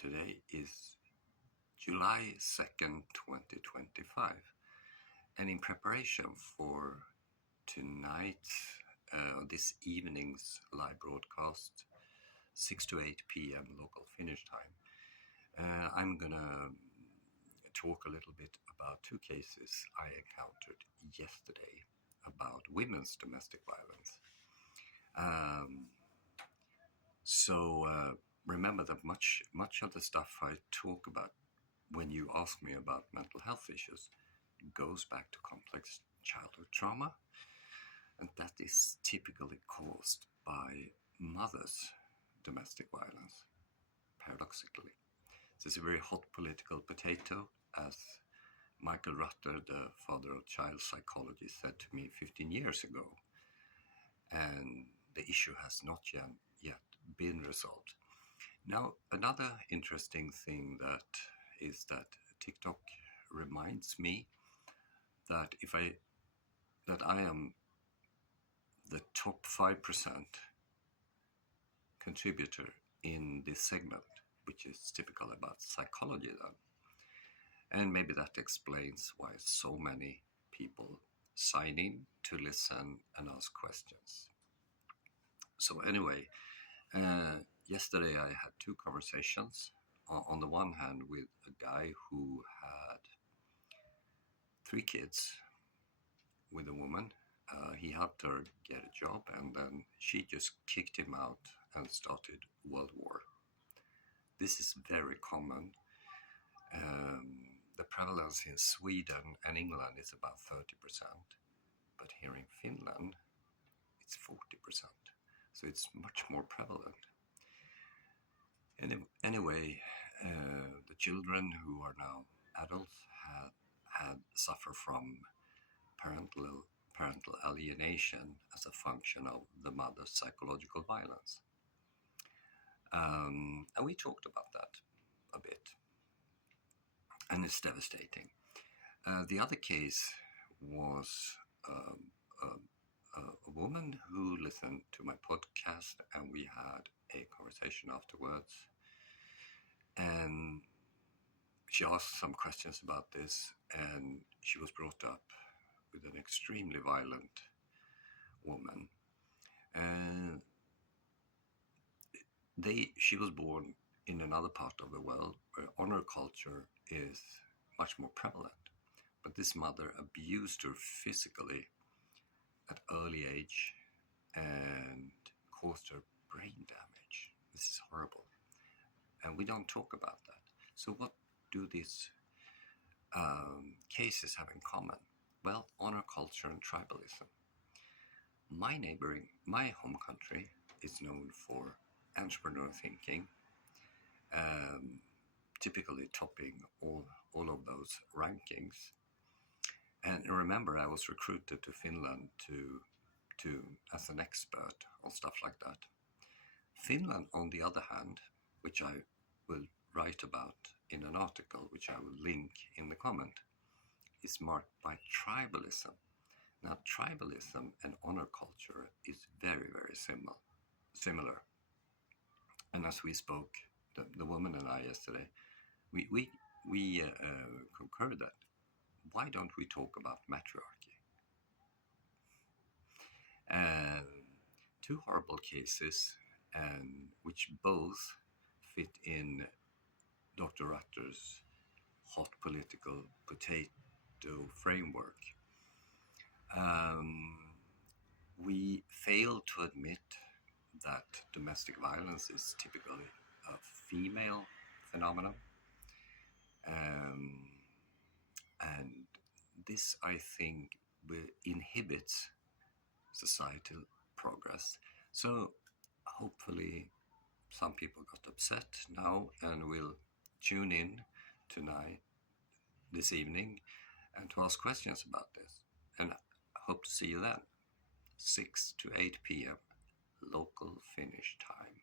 Today is July 2nd, 2025. And in preparation for this evening's live broadcast, 6 to 8 p.m. local Finnish time, I'm going to talk a little bit about two cases I encountered yesterday about women's domestic violence. Remember that much of the stuff I talk about when you ask me about mental health issues goes back to complex childhood trauma, and that is typically caused by mothers' domestic violence, paradoxically. This is a very hot political potato, as Michael Rutter, the father of child psychology, said to me 15 years ago, and the issue has not yet been resolved. Now, another interesting thing is that TikTok reminds me that I am the top 5% contributor in this segment, which is typical about psychology then. And maybe that explains why so many people sign in to listen and ask questions. So anyway, yesterday I had two conversations. On the one hand, with a guy who had 3 kids with a woman. He helped her get a job, and then she just kicked him out and started World War. This is very common. The prevalence in Sweden and England is about 30%, but here in Finland, it's 40%. So it's much more prevalent. Anyway, the children who are now adults had suffer from parental alienation as a function of the mother's psychological violence. And we talked about that a bit. And it's devastating. The other case was a woman who listened to my podcast, and we had a conversation afterwards. And she asked some questions about this, and she was brought up with an extremely violent woman. And she was born in another part of the world where honor culture is much more prevalent. But this mother abused her physically at early age and caused her brain damage. This is horrible. And we don't talk about that. So what do these cases have in common? Well, honor culture and tribalism. My home country is known for entrepreneurial thinking, typically topping all of those rankings. And remember, I was recruited to Finland to as an expert on stuff like that. Finland, on the other hand, which I will write about in an article, which I will link in the comment, is marked by tribalism. Now, tribalism and honor culture is very, very similar. And as we spoke, the woman and I yesterday, we concurred that why don't we talk about matriarchy? Two horrible cases, and which both fit in Dr. Rutter's hot political potato framework. We fail to admit that domestic violence is typically a female phenomenon. And this, I think, inhibits societal progress. So hopefully some people got upset now and will tune in tonight, this evening, and to ask questions about this. And I hope to see you then, 6 to 8 p.m. local Finnish time.